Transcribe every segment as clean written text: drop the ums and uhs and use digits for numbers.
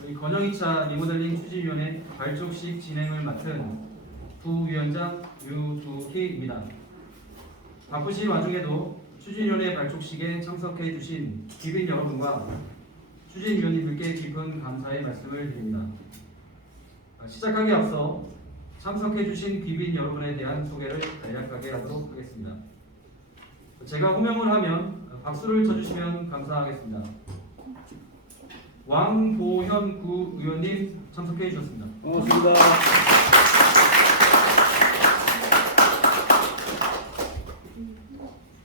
저희 건영 2차 리모델링 추진위원회 발족식 진행을 맡은 부위원장 유두희입니다. 바쁘신 와중에도 추진위원회 발족식에 참석해 주신 귀빈 여러분과 추진위원님들께 깊은 감사의 말씀을 드립니다. 시작하기에 앞서 참석해 주신 귀빈 여러분에 대한 소개를 간략하게 하도록 하겠습니다. 제가 호명을 하면 박수를 쳐주시면 감사하겠습니다. 왕보현 구의원님 참석해 주셨습니다. 반갑습니다.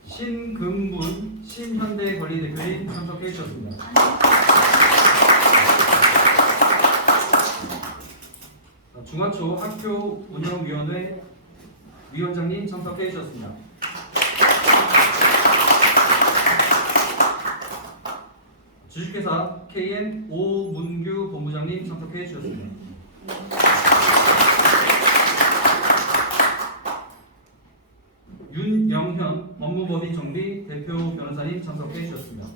신금분 신현대관리대표님 참석해 주셨습니다. 중화초 학교운영위원회 위원장님 참석해 주셨습니다. 주식회사 KM 오문규 본부장님 참석해 주셨습니다. 윤영현 업무법인 대표 변호사님 참석해 주셨습니다.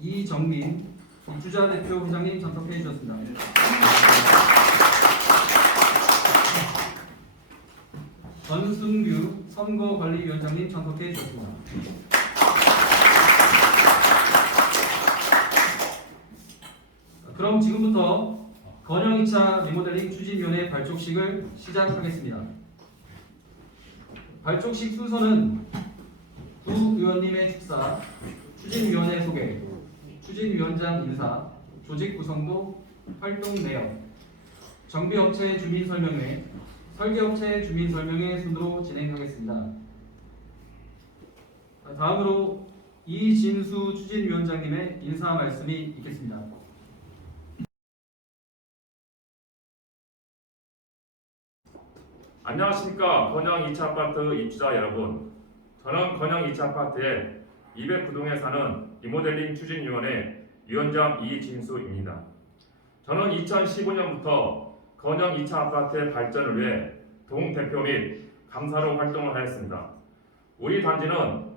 이정민 입주자 대표 회장님 참석해 주셨습니다. 전순규 선거관리위원장님 참석해 주셨습니다. 그럼 지금부터 건영 2차 리모델링 추진위원회 발족식을 시작하겠습니다. 발족식 순서는 두 의원님의 축사, 추진위원회 소개, 추진위원장 인사, 조직 구성도, 활동 내역, 정비업체 주민 설명회, 설계업체 주민 설명회 순으로 진행하겠습니다. 다음으로 이진수 추진위원장님의 인사 말씀이 있겠습니다. 안녕하십니까. 건영 2차 아파트 입주자 여러분. 저는 건영 2차 아파트의 209동에 사는 리모델링 추진위원회 위원장 이진수입니다. 저는 2015년부터 건영 2차 아파트의 발전을 위해 동대표 및 감사로 활동을 하였습니다. 우리 단지는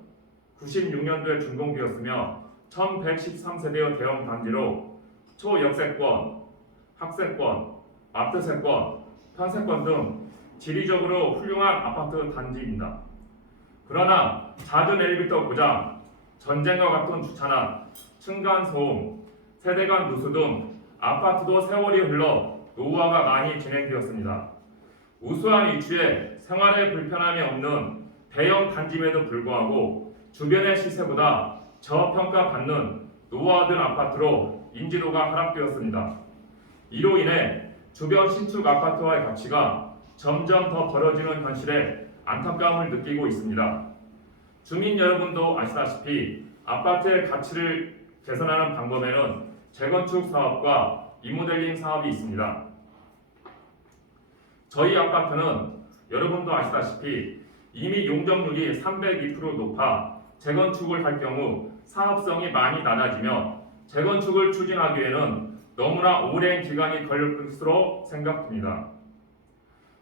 96년도에 준공되었으며 1113세대의 대형 단지로 초역세권, 학세권, 마트세권, 편세권 등 지리적으로 훌륭한 아파트 단지입니다. 그러나 잦은 엘리베이터 고장, 전쟁과 같은 주차난, 층간소음, 세대 간 누수 등 아파트도 세월이 흘러 노후화가 많이 진행되었습니다. 우수한 위치에 생활에 불편함이 없는 대형 단지임에도 불구하고 주변의 시세보다 저평가받는 노후화된 아파트로 인지도가 하락되었습니다. 이로 인해 주변 신축 아파트와의 가치가 점점 더 벌어지는 현실에 안타까움을 느끼고 있습니다. 주민 여러분도 아시다시피 아파트의 가치를 개선하는 방법에는 재건축 사업과 리모델링 사업이 있습니다. 저희 아파트는 여러분도 아시다시피 이미 용적률이 302% 높아 재건축을 할 경우 사업성이 많이 낮아지며 재건축을 추진하기에는 너무나 오랜 기간이 걸릴 것으로 생각됩니다.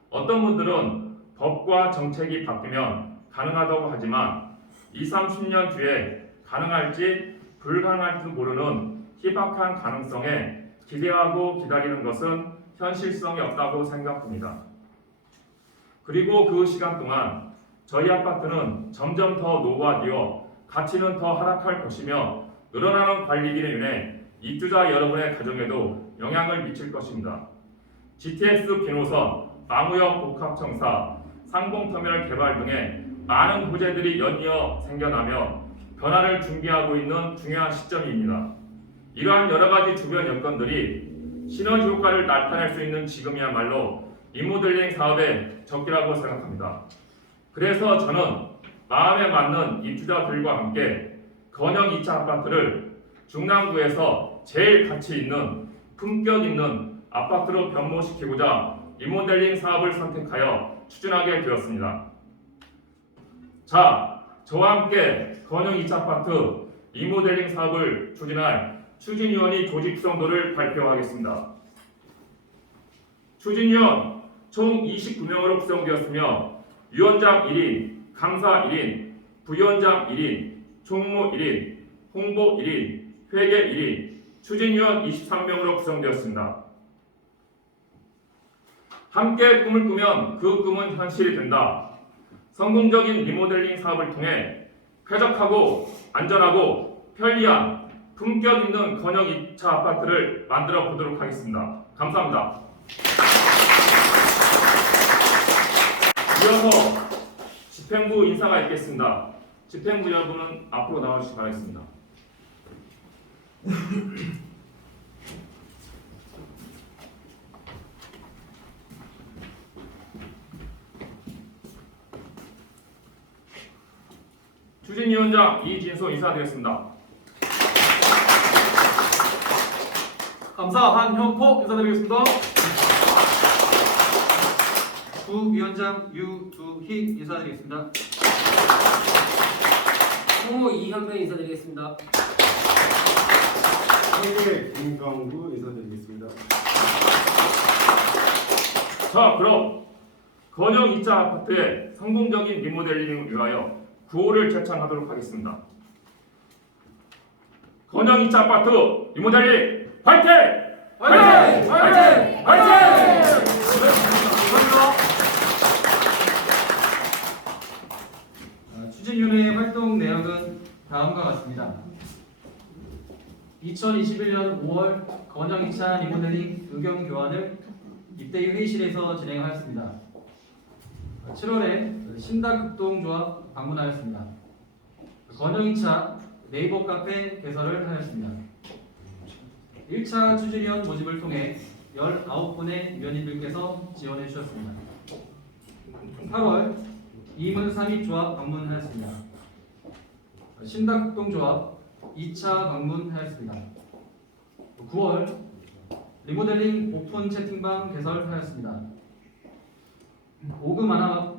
어떤 분들은 법과 정책이 바뀌면 가능하다고 하지만 20, 30년 뒤에 가능할지 불가능할지 모르는 희박한 가능성에 기대하고 기다리는 것은 현실성이 없다고 생각합니다. 그리고 그 시간 동안 저희 아파트는 점점 더 노후화되어 가치는 더 하락할 것이며 늘어나는 관리비로 인해 입주자 여러분의 가정에도 영향을 미칠 것입니다. GTX 비노선, 마무역 복합청사, 상봉터미널 개발 등의 많은 호재들이 연이어 생겨나며 변화를 준비하고 있는 중요한 시점입니다. 이러한 여러가지 주변 여건들이 시너지 효과를 나타낼 수 있는 지금이야말로 리모델링 사업의 적기라고 생각합니다. 그래서 저는 마음에 맞는 입주자들과 함께 건영 2차 아파트를 중랑구에서 제일 가치 있는 품격 있는 아파트로 변모시키고자 리모델링 사업을 선택하여 추진하게 되었습니다. 자, 저와 함께 건영 2차 아파트 리모델링 사업을 추진할 추진위원이 조직 구성도를 발표하겠습니다. 추진위원 총 29명으로 구성되었으며 위원장 1인, 감사 1인, 부위원장 1인, 총무 1인, 홍보 1인, 회계 1인, 추진위원 23명으로 구성되었습니다. 함께 꿈을 꾸면 그 꿈은 현실이 된다. 성공적인 리모델링 사업을 통해 쾌적하고 안전하고 편리한 품격 있는 건영 2차 아파트를 만들어 보도록 하겠습니다. 감사합니다. 이어서 집행부 인사가 있겠습니다. 집행부 여러분은 앞으로 나와주시기 바라겠습니다. 추진위원장 이진소 인사드리겠습니다. 감사 한현포 인사드리겠습니다. 부위원장 유두희 인사드리겠습니다. 총무 이형근 인사드리겠습니다. 회계 김광구 인사드리겠습니다. 자, 그럼 건영 2차 아파트의 성공적인 리모델링을 위하여 구호를 제창하도록 하겠습니다. 건영 2차 아파트 리모델링 화이팅! 화이팅! 화이팅! 화이팅! 추진위원회의 활동 내역은 다음과 같습니다. 2021년 5월 건영 2차 리모델링 의견 교환을 입대위 회의실에서 진행하였습니다. 7월에 신다극동조합 방문하였습니다. 건영 2차 네이버 카페 개설을 하였습니다. 1차 추진위원 모집을 통해 19분의 위원님들께서 지원해 주셨습니다. 8월 이문 3위 조합 방문하였습니다. 신다극동조합 2차 방문하였습니다. 9월 리모델링 오픈 채팅방 개설하였습니다. 오금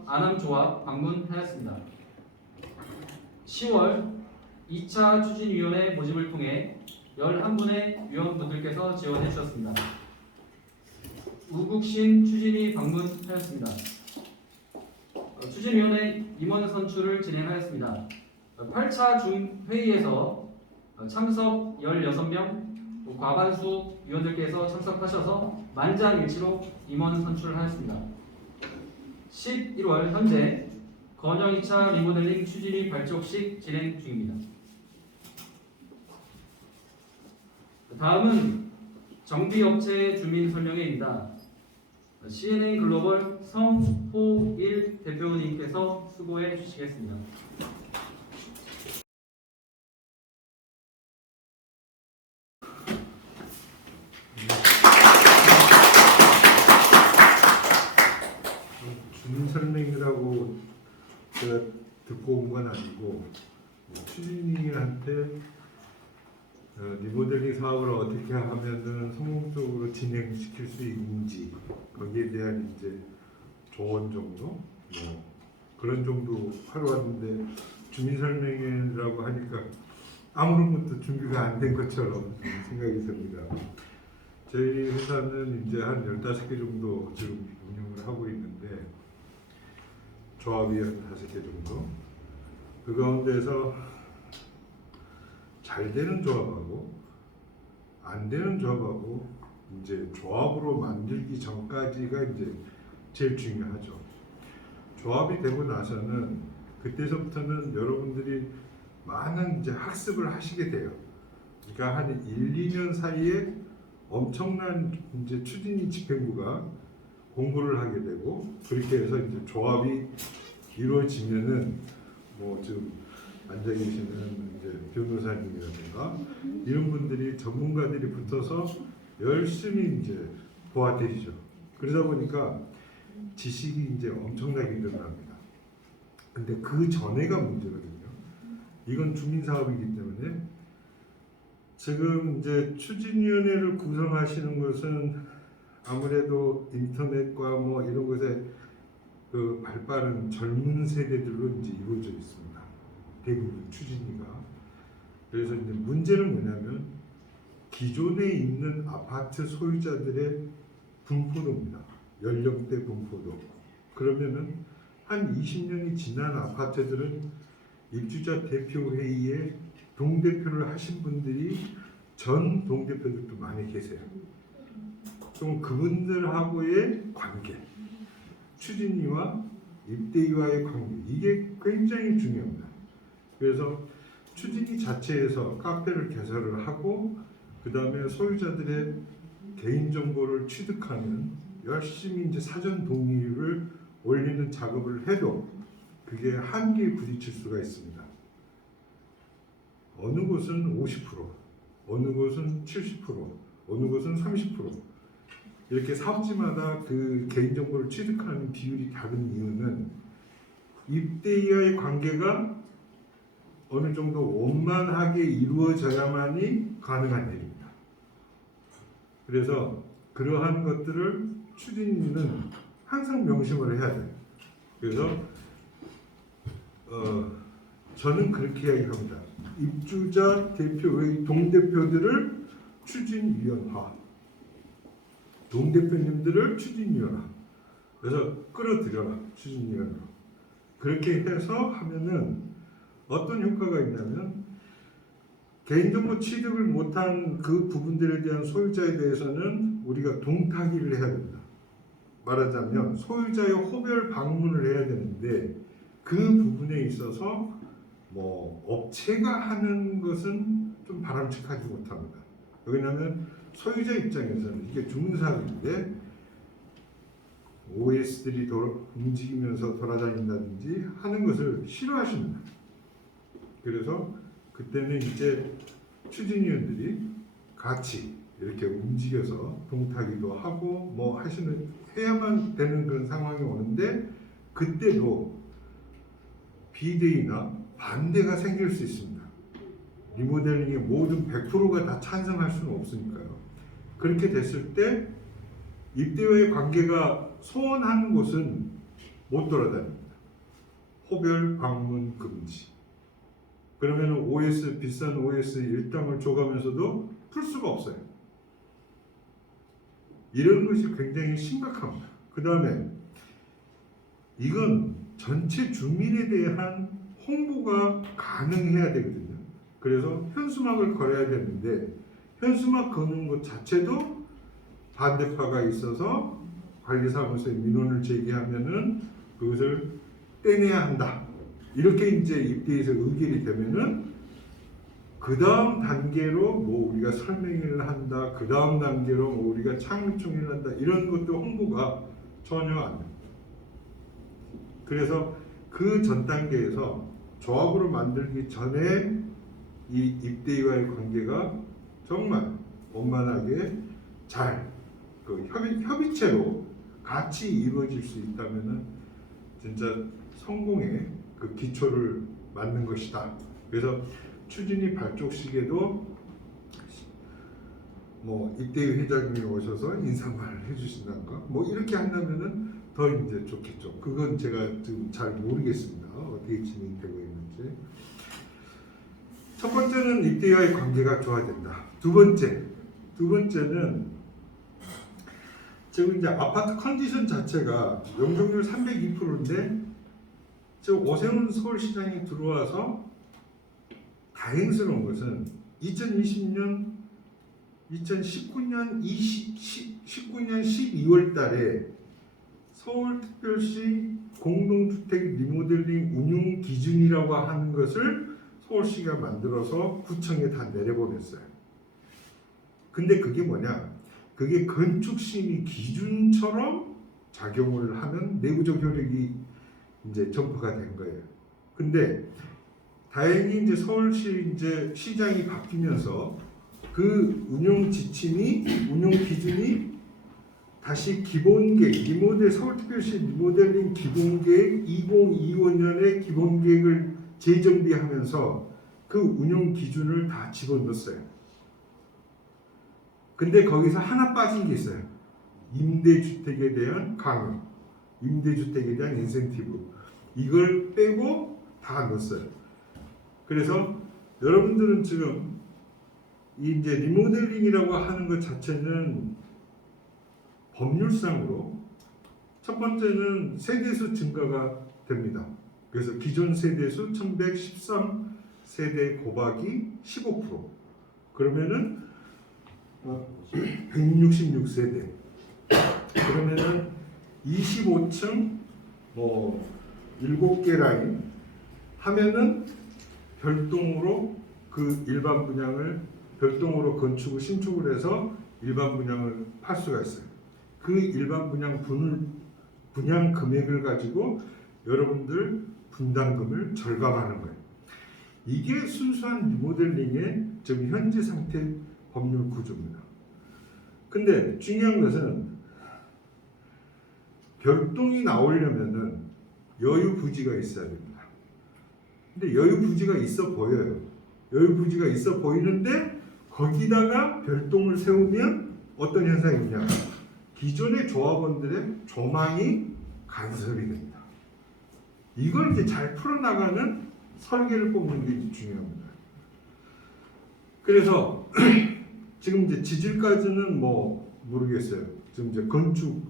안암조합 방문하였습니다. 10월 2차 추진위원회 모집을 통해 11분의 위원분들께서 지원해 주셨습니다. 우국신 추진위 방문하였습니다. 추진위원회 임원 선출을 진행하였습니다. 8차 중회의에서 참석 16명, 과반수 위원들께서 참석하셔서 만장일치로 임원 선출을 하였습니다. 11월 현재 건영 2차 리모델링 추진위 발족식 진행 중입니다. 다음은 정비업체 주민 설명회입니다. CNN 글로벌 성호일 대표님께서 수고해 주시겠습니다. 주민 설명이라고 제가 듣고 온 건 아니고 추진위한테 리모델링 사업을 어떻게 하면은 성공적으로 진행시킬 수 있는지 거기에 대한 이제 조언 정도 뭐 그런 정도 하러 왔는데 주민 설명회라고 하니까 아무런 것도 준비가 안 된 것처럼 생각이 듭니다. 저희 회사는 이제 한 15개 정도 지금 운영을 하고 있는데 조합이 한 5개 정도 그 가운데서 잘 되는 조합하고 안 되는 조합하고 이제 조합으로 만들기 전까지가 이제 제일 중요하죠. 조합이 되고 나서는 그때서부터는 여러분들이 많은 이제 학습을 하시게 돼요. 그러니까 한 1, 2년 사이에 엄청난 이제 추진위 집행부가 공부를 하게 되고 그렇게 해서 이제 조합이 이루어지면은 뭐 지금 앉아 계시는 이제 변호사님이라든가 이런 분들이 전문가들이 붙어서 열심히 이제 도와드리죠. 그러다 보니까 지식이 이제 엄청나게 늘어납니다. 근데 그 전에가 문제거든요. 이건 주민 사업이기 때문에 지금 이제 추진위원회를 구성하시는 것은 아무래도 인터넷과 뭐 이런 것에 그 발빠른 젊은 세대들로 이제 이루어져 있습니다. 대부분 추진위가. 그래서 이제 문제는 뭐냐면 기존에 있는 아파트 소유자들의 분포도입니다. 연령대 분포도. 그러면은 한 20년이 지난 아파트들은 입주자 대표 회의에 동대표를 하신 분들이 전 동대표들도 많이 계세요. 좀 그분들하고의 관계, 추진위와 입대위와의 관계, 이게 굉장히 중요합니다. 그래서 추진위 자체에서 카페를 개설을 하고 그 다음에 소유자들의 개인정보를 취득하는 열심히 이제 사전 동의를 올리는 작업을 해도 그게 한계에 부딪힐 수가 있습니다. 어느 곳은 50%, 어느 곳은 70%, 어느 곳은 30%. 이렇게 사업지마다 그 개인정보를 취득하는 비율이 다른 이유는 입대위와의 관계가 어느 정도 원만하게 이루어져야만이 가능한 일입니다. 그래서 그러한 것들을 추진위는 항상 명심을 해야 돼요. 그래서 저는 그렇게 이야기합니다. 입주자 대표의 동대표들을 추진위원화, 동대표님들을 추진위원화, 그래서 끌어들여라 추진위원회로. 그렇게 해서 하면은 어떤 효과가 있냐면 개인정보 취득을 못한 그 부분들에 대한 소유자에 대해서는 우리가 동타기를 해야 됩니다. 말하자면 소유자의 호별 방문을 해야 되는데 그 부분에 있어서 뭐 업체가 하는 것은 좀 바람직하지 못합니다. 왜냐하면 소유자 입장에서는 이게 주문사업인데 OS들이 움직이면서 돌아다닌다든지 하는 것을 싫어하십니다. 그래서 그때는 이제 추진위원들이 같이 이렇게 움직여서 동타기도 하고 뭐 해야만 되는 그런 상황이 오는데 그때도 비대위나 반대가 생길 수 있습니다. 리모델링의 모든 100%가 다 찬성할 수는 없으니까요. 그렇게 됐을 때 입대와의 관계가 소원하는 곳은 못 돌아다닙니다. 호별 방문 금지. 그러면 OS 비싼 OS 일당을 줘가면서도 풀 수가 없어요. 이런 것이 굉장히 심각합니다. 그 다음에 이건 전체 주민에 대한 홍보가 가능해야 되거든요. 그래서 현수막을 걸어야 되는데 현수막 거는 것 자체도 반대파가 있어서 관리사무소에 민원을 제기하면은 그것을 떼내야 한다. 이렇게 이제 입대에서 의결이 되면은 그 다음 단계로 뭐 우리가 설명회를 한다. 그 다음 단계로 뭐 우리가 창립총회를 한다. 이런 것도 홍보가 전혀 안 됩니다. 그래서 그 전 단계에서 조합으로 만들기 전에 이 입대위와의 관계가 정말 원만하게 잘 협의체로 같이 이루어질 수 있다면은 진짜 성공의 그 기초를 만든 것이다. 그래서 추진위 발족식에도 뭐 입대위 회장님이 오셔서 인사말을 해주신다던가 뭐 이렇게 한다면은 더 이제 좋겠죠. 그건 제가 지금 잘 모르겠습니다. 어떻게 진행되고 있는지. 첫 번째는 입대위와의 관계가 좋아야 된다. 두 번째는 지금 이제 아파트 컨디션 자체가 용적률 302%인데 지금 오세훈 서울시장이 들어와서 다행스러운 것은 2019년 12월 달에 서울특별시 공동주택 리모델링 운용 기준이라고 하는 것을 서울시가 만들어서 구청에 다 내려보냈어요. 근데 그게 뭐냐? 그게 건축심의 기준처럼 작용을 하면 내부적 효력이 이제 점포가 된 거예요. 근데 다행히 이제 서울시 이제 시장이 바뀌면서 그 운용 지침이 운용 기준이 다시 기본계획 서울특별시 리모델링 기본계획 2025년의 기본계획을 재정비하면서 그 운용 기준을 다 집어넣었어요. 근데 거기서 하나 빠진 게 있어요. 임대주택에 대한 강요, 임대주택에 대한 인센티브 이걸 빼고 다 넣었어요. 그래서 여러분들은 지금 이제 리모델링이라고 하는 것 자체는 법률상으로 첫 번째는 세대수 증가가 됩니다. 그래서 기존 세대수 1113세대 곱하기 15%. 그러면은 166세대. 그러면은 25층 뭐 7개 라인 하면은 별도로 그 일반 분양을 별도로 건축을 신축을 해서 일반 분양을 팔 수가 있어요. 그 일반 분양 분양 금액을 가지고 여러분들 분담금을 절감하는 거예요. 이게 순수한 리모델링의 지금 현재 상태 법률 구조입니다. 근데 중요한 것은 별동이 나오려면은 여유 부지가 있어야 됩니다. 근데 여유 부지가 있어 보여요. 여유 부지가 있어 보이는데 거기다가 별동을 세우면 어떤 현상이 있냐? 기존의 조합원들의 조망이 간섭이 됩니다. 이걸 이제 잘 풀어나가는 설계를 뽑는 게 이제 중요합니다. 그래서 지금 이제 지질까지는 뭐 모르겠어요. 지금 이제 건축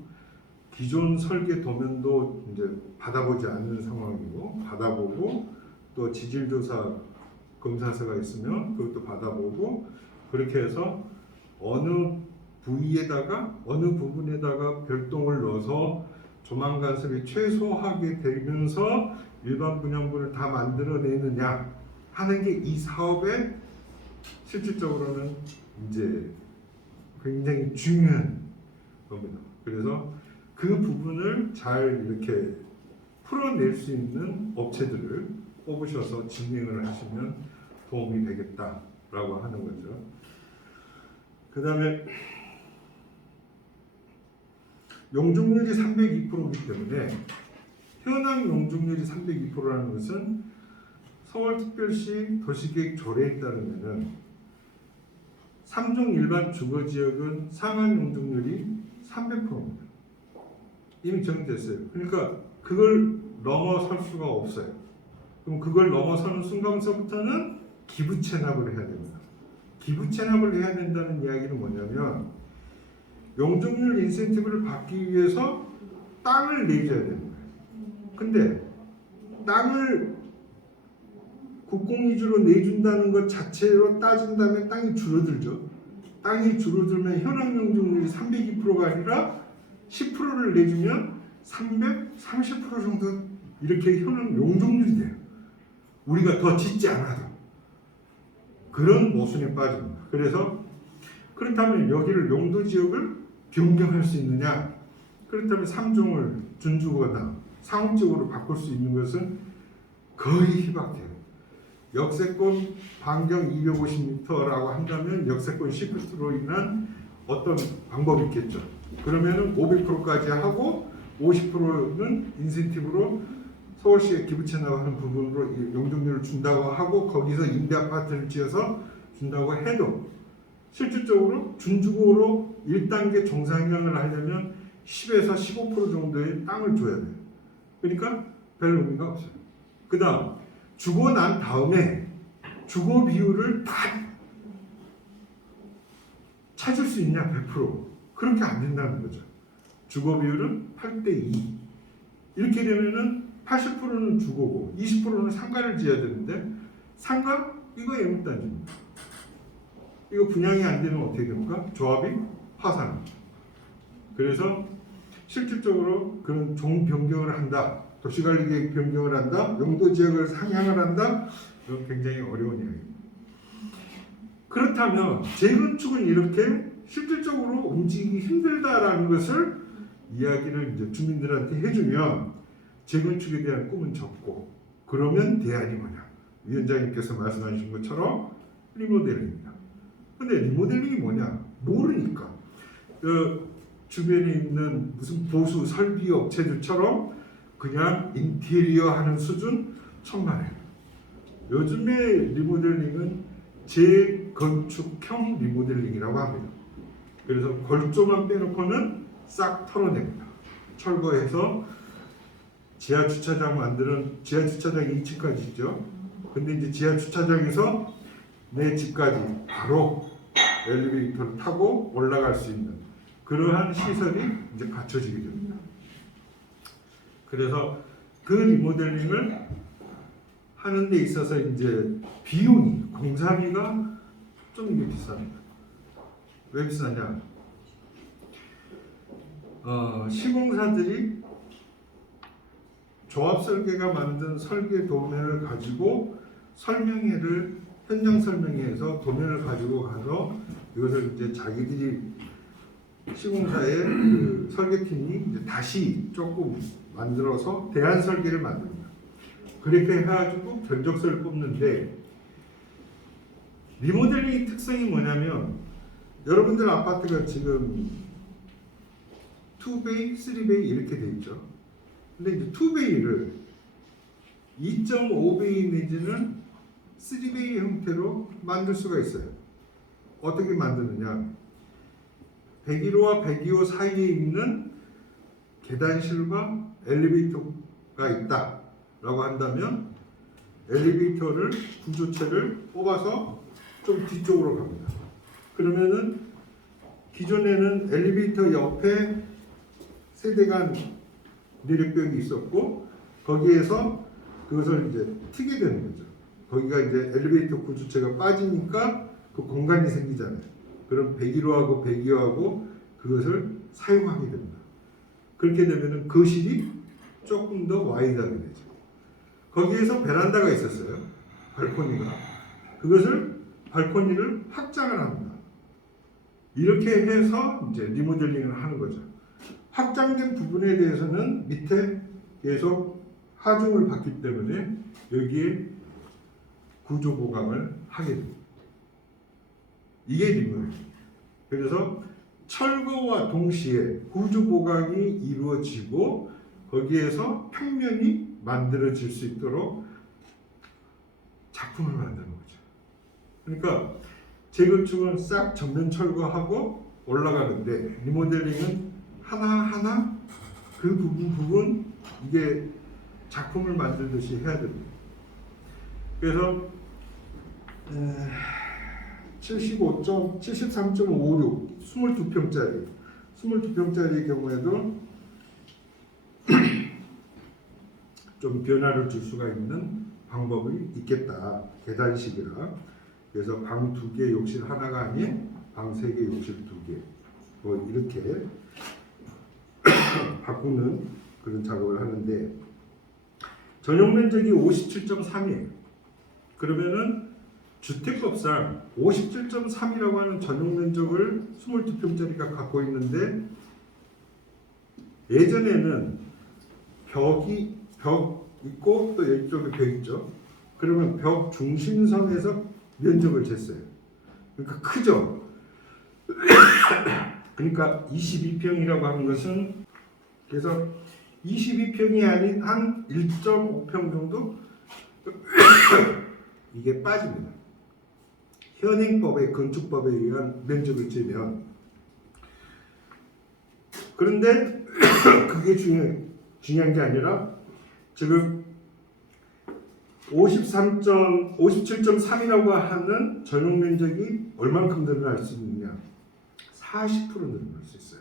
기존 설계 도면도 이제 받아보지 않는 상황이고 받아보고 또 지질조사 검사서가 있으면 그것도 받아보고 그렇게 해서 어느 부위에다가 어느 부분에다가 별동을 넣어서 조망 간섭이 최소하게 되면서 일반 분양분을 다 만들어내느냐 하는 게 이 사업의 실질적으로는 이제 굉장히 중요한 겁니다. 그래서 그 부분을 잘 이렇게 풀어낼 수 있는 업체들을 뽑으셔서 진행을 하시면 도움이 되겠다라고 하는 거죠. 그 다음에 용적률이 302%이기 때문에 현황 용적률이 302%라는 것은 서울특별시 도시계획 조례에 따르면은 3종 일반 주거지역은 상한 용적률이 300%입니다. 이미 정해졌어요. 그러니까 그걸 넘어설 수가 없어요. 그럼 그걸 넘어서는 순간서부터는 기부 체납을 해야 됩니다. 기부 체납을 해야 된다는 이야기는 뭐냐면 용적률 인센티브를 받기 위해서 땅을 내줘야 되는 거예요. 근데 땅을 국공유지로 내준다는 것 자체로 따진다면 땅이 줄어들죠. 땅이 줄어들면 현황 용적률이 302%가 아니라 10%를 내주면 330% 정도 이렇게 현황 용적률이 돼요. 우리가 더 짓지 않아도 그런 모순에 빠집니다. 그래서 그렇다면 여기를 용도지역을 변경할 수 있느냐? 그렇다면 3종을 준주거나 상업적으로 바꿀 수 있는 것은 거의 희박해요. 역세권 반경 250m라고 한다면 역세권 시프트로 인한 어떤 방법이 있겠죠. 그러면은 500%까지 하고 50%는 인센티브로 서울시에 기부 체납하는 부분으로 용적률을 준다고 하고 거기서 임대 아파트를 지어서 준다고 해도 실질적으로 준주거로 1단계 정상형을 하려면 10에서 15% 정도의 땅을 줘야 돼요. 그러니까 별 의미가 없어요. 그 다음 주고 난 다음에 주거 비율을 다 찾을 수 있냐 100% 그렇게 안 된다는 거죠. 주거 비율은 8대2 이렇게 되면은 80%는 주거고 20%는 상가를 지어야 되는데 상가? 이거 애물단지입니다. 이거 분양이 안 되면 어떻게 됩니까? 조합이 파산합니다. 그래서 실질적으로 그런 종 변경을 한다. 도시관리계획 변경을 한다. 용도지역을 상향을 한다. 이건 굉장히 어려운 이야기입니다. 그렇다면 재건축은 이렇게 실질적으로 움직이기 힘들다라는 것을 이야기를 이제 주민들한테 해주면 재건축에 대한 꿈은 적고 그러면 대안이 뭐냐? 위원장님께서 말씀하신 것처럼 리모델링입니다. 근데 리모델링이 뭐냐? 모르니까 주변에 있는 무슨 보수 설비 업체들처럼 그냥 인테리어 하는 수준 천만에요. 요즘의 리모델링은 재건축형 리모델링이라고 합니다. 그래서 골조만 빼놓고는 싹 털어냅니다. 철거해서 지하 주차장 만드는 지하 주차장 2층까지 있죠. 근데 이제 지하 주차장에서 내 집까지 바로 엘리베이터를 타고 올라갈 수 있는 그러한 시설이 이제 갖춰지게 됩니다. 그래서 그 리모델링을 하는 데 있어서 이제 비용이, 공사비가 좀 이게 비쌉니다. 왜 비싸냐? 시공사들이 조합 설계가 만든 설계 도면을 가지고 설명회를 현장 설명회에서 도면을 가지고 가서 이것을 이제 자기들이 시공사의 그 설계팀이 이제 다시 조금 만들어서 대안 설계를 만듭니다. 그렇게 해가지고 견적서를 뽑는데 리모델링의 특성이 뭐냐면 여러분들 아파트가 지금 2베이, 3베이 이렇게 돼 있죠. 근데 이제 2베이를 2.5베이 내지는 3베이 형태로 만들 수가 있어요. 어떻게 만드느냐? 101호와 102호 사이에 있는 계단실과 엘리베이터가 있다라고 한다면 엘리베이터를 구조체를 뽑아서 좀 뒤쪽으로 갑니다. 그러면은 기존에는 엘리베이터 옆에 세대간 내력벽이 있었고 거기에서 그것을 이제 트게 되는 거죠. 거기가 이제 엘리베이터 구조체가 빠지니까 그 공간이 생기잖아요. 그럼 101호하고 102호하고 그것을 사용하게 됩니다. 그렇게 되면은 거실이 조금 더 와이드하게 되죠. 거기에서 베란다가 있었어요. 발코니가. 그것을 발코니를 확장을 합니다. 이렇게 해서 이제 리모델링을 하는 거죠. 확장된 부분에 대해서는 밑에 계속 하중을 받기 때문에 여기에 구조 보강을 하게 됩니다. 이게 리모델링. 그래서 철거와 동시에 구조 보강이 이루어지고 거기에서 평면이 만들어질 수 있도록 작품을 만드는 거죠. 그러니까 재건축은 싹 전면 철거하고 올라가는데 리모델링은 하나하나 그 부분 이게 작품을 만들듯이 해야 됩니다. 그래서 73.56 22평짜리 경우에도 좀 변화를 줄 수가 있는 방법이 있겠다. 계단식이라. 그래서 방 2개 욕실 하나가 아닌 방 3개 욕실 2개 뭐 이렇게 바꾸는 그런 작업을 하는데 전용 면적이 57.3이에요. 그러면은 주택법상 57.3이라고 하는 전용 면적을 22평짜리가 갖고 있는데 예전에는 벽 있고 또 이쪽에 벽 있죠. 그러면 벽 중심선에서 면적을 쟀어요. 그러니까 크죠. 그러니까 22평이라고 하는 것은 그래서 22평이 아닌 한 1.5평 정도 이게 빠집니다. 현행법의 건축법에 의한 면적을 재면 그런데 그게 중요한 게 아니라 지금 57.3이라고 하는 전용 면적이 얼만큼 늘어날 수 있느냐? 40% 늘어날 수 있어요.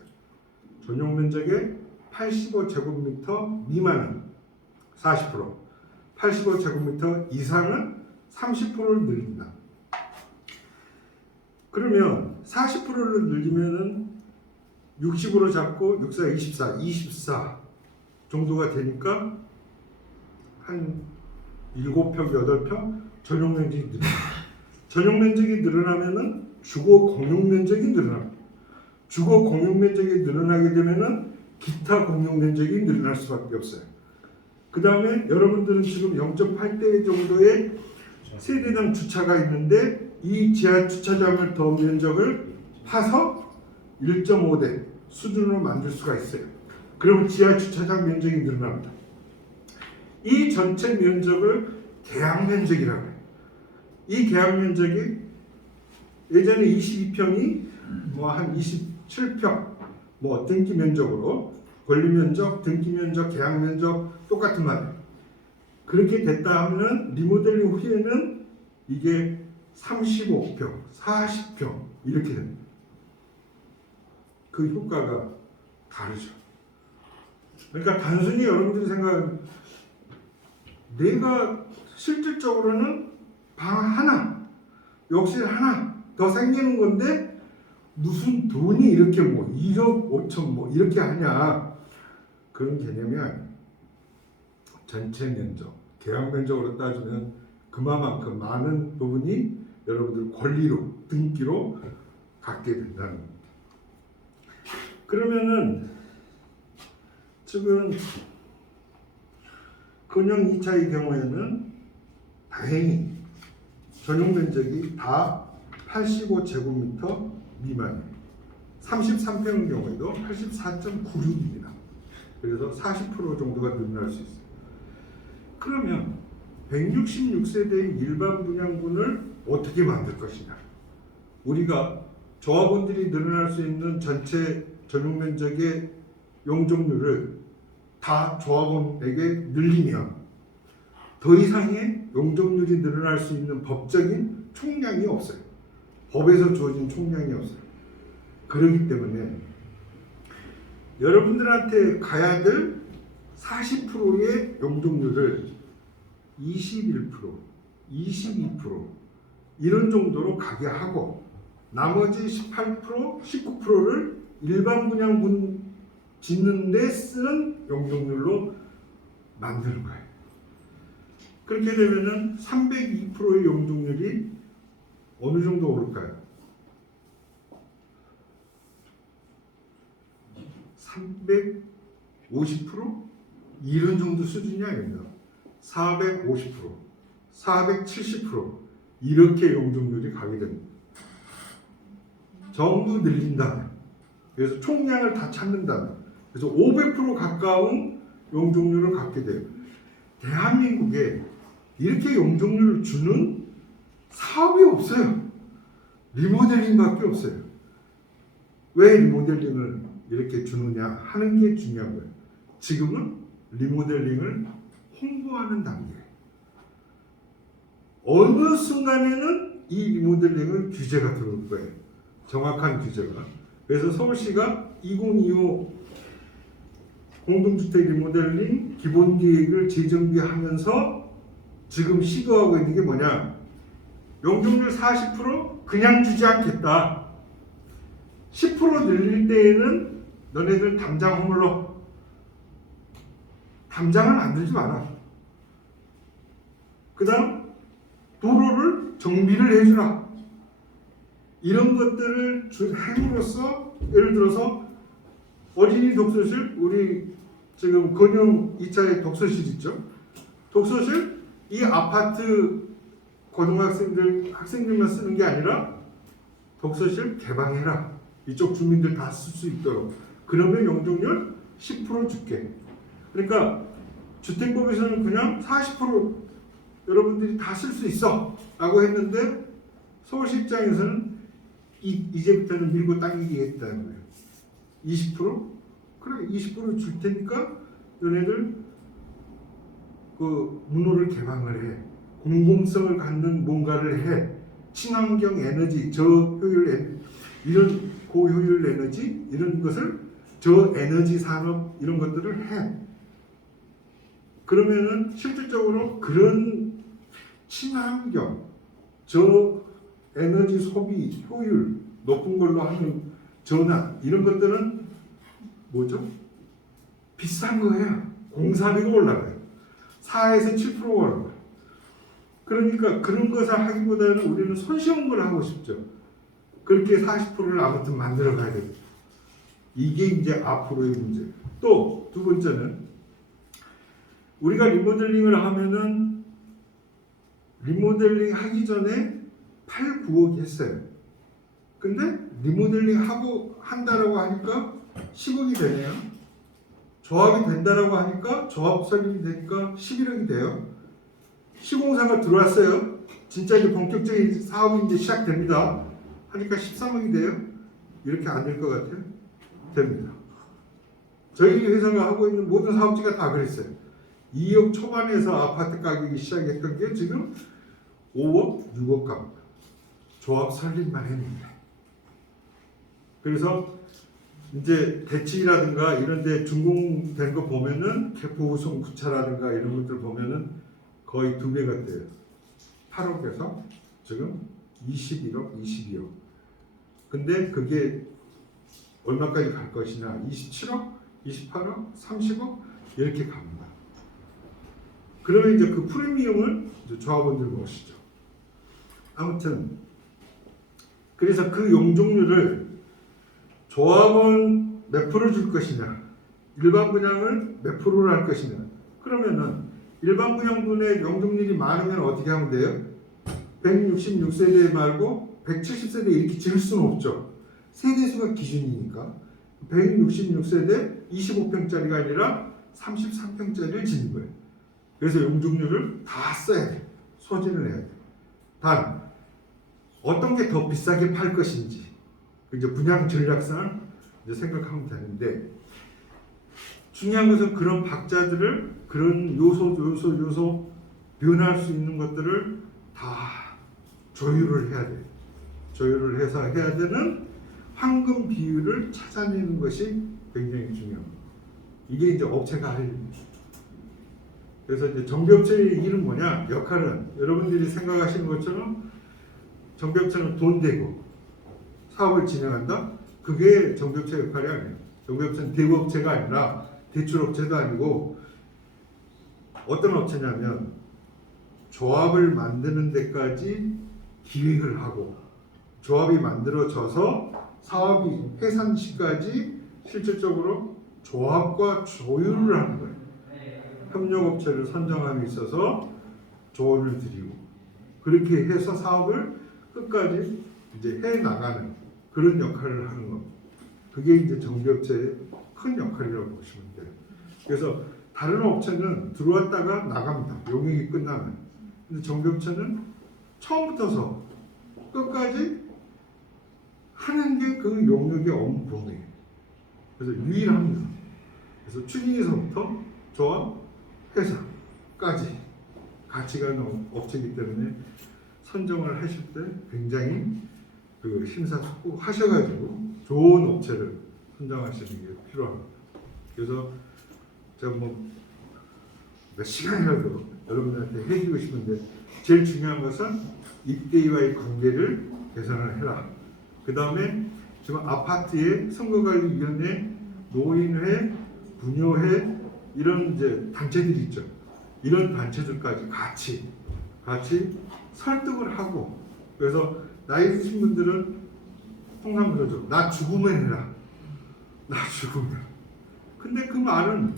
전용 면적의 85제곱미터 미만은 40%, 85제곱미터 이상은 30%를 늘린다. 그러면 40%를 늘리면은 60으로 잡고 6, 4, 24 정도가 되니까 한 7평, 8평 전용 면적이 늘어납니다. 전용 면적이 늘어나면은 주거 공용 면적이 늘어납니다. 주거 공용 면적이 늘어나게 되면은 기타 공용 면적이 늘어날 수밖에 없어요. 그 다음에 여러분들은 지금 0.8대 정도의 세대당 주차가 있는데 이 지하 주차장을 더 면적을 파서 1.5대 수준으로 만들 수가 있어요. 그러면 지하 주차장 면적이 늘어납니다. 이 전체 면적을 계약 면적이라고 해요. 이 계약 면적이 예전에 22평이 뭐 한 27평 뭐 등기 면적으로 권리 면적, 등기 면적, 계약 면적 똑같은 말이에요. 그렇게 됐다 하면 리모델링 후에는 이게 35평, 40평 이렇게 됩니다. 그 효과가 다르죠. 그러니까 단순히 여러분들이 생각하는 내가 실질적으로는 방 하나, 욕실 하나 더 생기는 건데 무슨 돈이 이렇게 뭐 1억 5천 뭐 이렇게 하냐, 그런 개념이 아니에요. 전체 면적, 계약 면적으로 따지면 그만큼 많은 부분이 여러분들 권리로, 등기로 갖게 된다는 겁니다. 그러면은 지금 근영 2차의 경우에는 다행히 전용 면적이 다 85제곱미터 미만이에요. 33평의 경우에도 84.96입니다. 그래서 40% 정도가 늘어날 수 있어요. 그러면 166세대의 일반 분양분을 어떻게 만들 것이냐? 우리가 조합원들이 늘어날 수 있는 전체 전용 면적의 용적률을 다 조합원에게 늘리면 더 이상의 용적률이 늘어날 수 있는 법적인 총량이 없어요. 법에서 주어진 총량이 없어요. 그렇기 때문에 여러분들한테 가야 될 40%의 용적률을 21%, 22% 이런 정도로 가게 하고 나머지 18%, 19%를 일반 분양분 짓는 데 쓰는 용적률로 만드는 거예요. 그렇게 되면은 302%의 용적률이 어느 정도 오를까요? 350%? 이런 정도 수준이 아닙니다. 450%, 470% 이렇게 용적률이 가게 됩니다. 전부 늘린다면, 그래서 총량을 다 찾는다면, 그래서 500% 가까운 용적률을 갖게 돼요. 대한민국에 이렇게 용적률을 주는 사업이 없어요. 리모델링밖에 없어요. 왜 리모델링을 이렇게 주느냐 하는 게 중요한 거예요. 지금은 리모델링을 홍보하는 단계예요. 어느 순간에는 이 리모델링은 규제가 들어올 거예요. 정확한 규제가. 그래서 서울시가 2025 공동주택 리모델링 기본계획을 재정비하면서 지금 시도하고 있는 게 뭐냐? 용적률 40% 그냥 주지 않겠다. 10% 늘릴 때에는 너네들 담장 허물러. 담장을 만들지 마라. 그 다음 도로를 정비를 해주라. 이런 것들을 함으로써 예를 들어서 어린이 독서실, 우리 지금 근영 2차에 독서실 있죠. 독서실 이 아파트 고등학생들 학생들만 쓰는 게 아니라 독서실 개방해라. 이쪽 주민들 다 쓸 수 있도록. 그러면 용적률 10% 줄게. 그러니까 주택법에서는 그냥 40% 여러분들이 다 쓸 수 있어 라고 했는데 서울시 입장에서는 이제부터는 밀고 당기겠다는 거예요. 20%? 그래 20% 줄 테니까 너네들 그 문호를 개방을 해. 공공성을 갖는 뭔가를 해. 친환경 에너지, 저효율 이런 고효율 에너지 이런 것을 저에너지 산업 이런 것들을 해. 그러면은 실질적으로 그런 친환경, 저에너지 소비 효율 높은 걸로 하는 전환 이런 것들은 뭐죠? 비싼 거예요. 공사비가 올라가요. 4에서 7%가 올라가요. 그러니까 그런 것을 하기보다는 우리는 손쉬운 걸 하고 싶죠. 그렇게 40%를 아무튼 만들어 가야 됩니다. 이게 이제 앞으로의 문제. 또 두 번째는 우리가 리모델링을 하면은 리모델링 하기 전에 8, 9억이 했어요. 근데 리모델링 하고 한다라고 하니까 10억이 되네요. 조합이 된다라고 하니까 조합 설립이 되니까 11억이 돼요. 시공사가 들어왔어요. 진짜 이제 본격적인 사업이 이제 시작됩니다. 하니까 13억이 돼요. 이렇게 안 될 것 같아요? 됩니다. 저희 회사가 하고 있는 모든 사업지가 다 그랬어요. 2억 초반에서 아파트 가격이 시작했던 게 지금 5억, 6억 갑니다. 조합 설립만 했는데. 그래서 이제 대치라든가 이런 데 준공된 거 보면은 개포우송 구차라든가 이런 것들 보면은 거의 2배가 돼요. 8억에서 지금 21억, 22억. 근데 그게 얼마까지 갈 것이냐? 27억, 28억, 30억 이렇게 갑니다. 그러면 이제 그 프리미엄을 이제 조합원들 몫이죠. 아무튼 그래서 그 용적률을 조합원 몇 프로 줄 것이냐, 일반 분양을 몇 프로를 할 것이냐. 그러면은 일반 분양분의 용적률이 많으면 어떻게 하면 돼요? 166세대 말고 170세대 이렇게 지을 수는 없죠. 세대수가 기준이니까 166세대 25평짜리가 아니라 33평짜리를 짓는 거예요. 그래서 용적률을 다 써야 돼요. 소진을 해야 돼요. 단 어떤 게 더 비싸게 팔 것인지 이제 분양 전략상 이제 생각하면 되는데, 중요한 것은 그런 박자들을, 그런 요소 변할 수 있는 것들을 다 조율을 해야 돼요. 조율을 해서 해야 되는 황금 비율을 찾아내는 것이 굉장히 중요합니다. 이게 이제 업체가 할 일입니다. 그래서 이제 정비업체의 일은 뭐냐? 역할은 여러분들이 생각하시는 것처럼 정비업체는 돈 대고 사업을 진행한다? 그게 정비업체 역할이 아니에요. 정비업체는 대부업체가 아니라 대출업체도 아니고 어떤 업체냐면 조합을 만드는 데까지 기획을 하고 조합이 만들어져서 사업이 해산 시까지 실질적으로 조합과 조율을 하는 거예요. 협력업체를 선정함에 있어서 조언을 드리고 그렇게 해서 사업을 끝까지 이제 해 나가는 그런 역할을 하는 겁니다. 그게 이제 정비업체의 큰 역할이라고 보시면 돼요. 그래서 다른 업체는 들어왔다가 나갑니다. 용역이 끝나면. 근데 정비업체는 처음부터서 끝까지 하는 게 그 용역의 업무 범위예요. 그래서 유일합니다. 그래서 추진에서부터 조합, 회사까지 같이 가는 업체이기 때문에 선정을 하실 때 굉장히 그 심사숙고하셔가지고 좋은 업체를 선정하시는 게 필요합니다. 그래서 제가 뭐 몇 시간이라도 여러분들한테 해주고 싶은데 제일 중요한 것은 입대위와의 관계를 개선을 해라. 그 다음에 지금 아파트에 선거관리위원회, 노인회, 분여회 이런 이제 단체들이 있죠. 이런 단체들까지 같이 설득을 하고, 그래서 나이 드신 분들은 항상 그러죠. 나 죽으면 해라. 나 죽으면. 근데 그 말은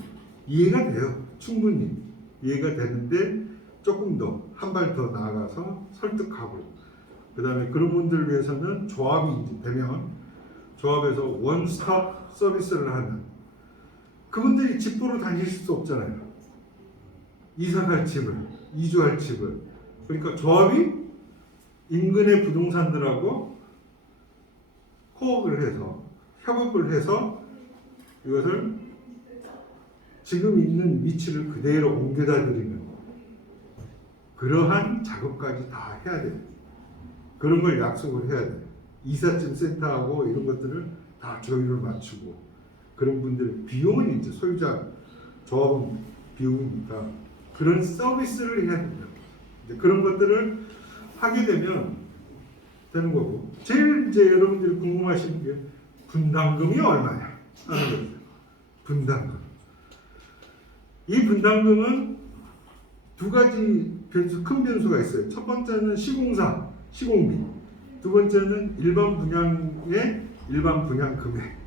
이해가 돼요. 충분히 이해가 되는데 조금 더 한 발 더 나아가서 설득하고, 그 다음에 그런 분들을 위해서는 조합이 이제 되면 조합에서 원스톱 서비스를 하는, 그분들이 집 보러 다닐 수 없잖아요. 이사갈 집을, 이주할 집을. 그러니까 조합이 인근의 부동산들하고 코업을 해서 협업을 해서 이것을 지금 있는 위치를 그대로 옮겨다 드리는 그러한 작업까지 다 해야 돼요. 그런 걸 약속을 해야 돼요. 이삿짐 센터하고 이런 것들을 다 조율을 맞추고, 그런 분들의 비용은 이제 소유자 조합은 비용이니까 그런 서비스를 해야 됩니다. 이제 그런 것들을 하게 되면 되는 거고, 제일 이제 여러분들이 궁금하시는 게 분담금이 얼마냐 하는 거죠. 분담금. 이 분담금은 두 가지 변수, 큰 변수가 있어요. 첫 번째는 시공사, 시공비. 두 번째는 일반 분양의 일반 분양 금액.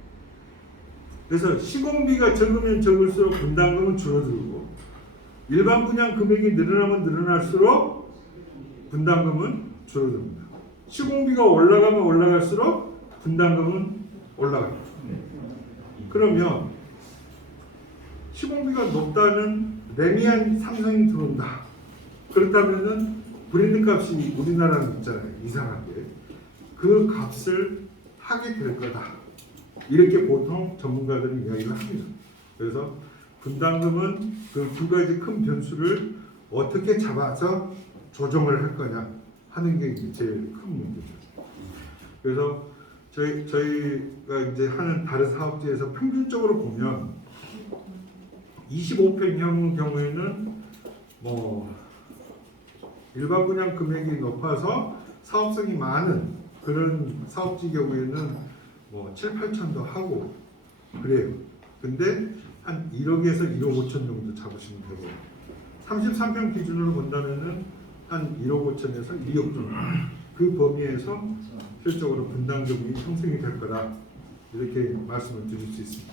그래서 시공비가 적으면 적을수록 분담금은 줄어들고, 일반 분양 금액이 늘어나면 늘어날수록 분담금은 줄어듭니다. 시공비가 올라가면 올라갈수록 분담금은 올라갑니다. 그러면 시공비가 높다는 레미안 삼성이 들어온다. 그렇다면은 브랜드 값이 우리나라는 있잖아요. 이상하게. 그 값을 하게 될 거다. 이렇게 보통 전문가들이 이야기를 합니다. 그래서 분담금은 그 두 가지 큰 변수를 어떻게 잡아서 조정을 할 거냐 하는 게 이제 제일 큰 문제죠. 그래서 저희가 이제 하는 다른 사업지에서 평균적으로 보면 25평형 경우에는 뭐 일반 분양 금액이 높아서 사업성이 많은 그런 사업지 경우에는 뭐 7, 8천도 하고 그래요. 근데 한 1억에서 1억 5천 정도 잡으시면 되고 33평 기준으로 본다면은 한 1억 5천에서 2억 정도 그 범위에서 실적으로 분담금이 형성이 될 거다 이렇게 말씀을 드릴 수 있습니다.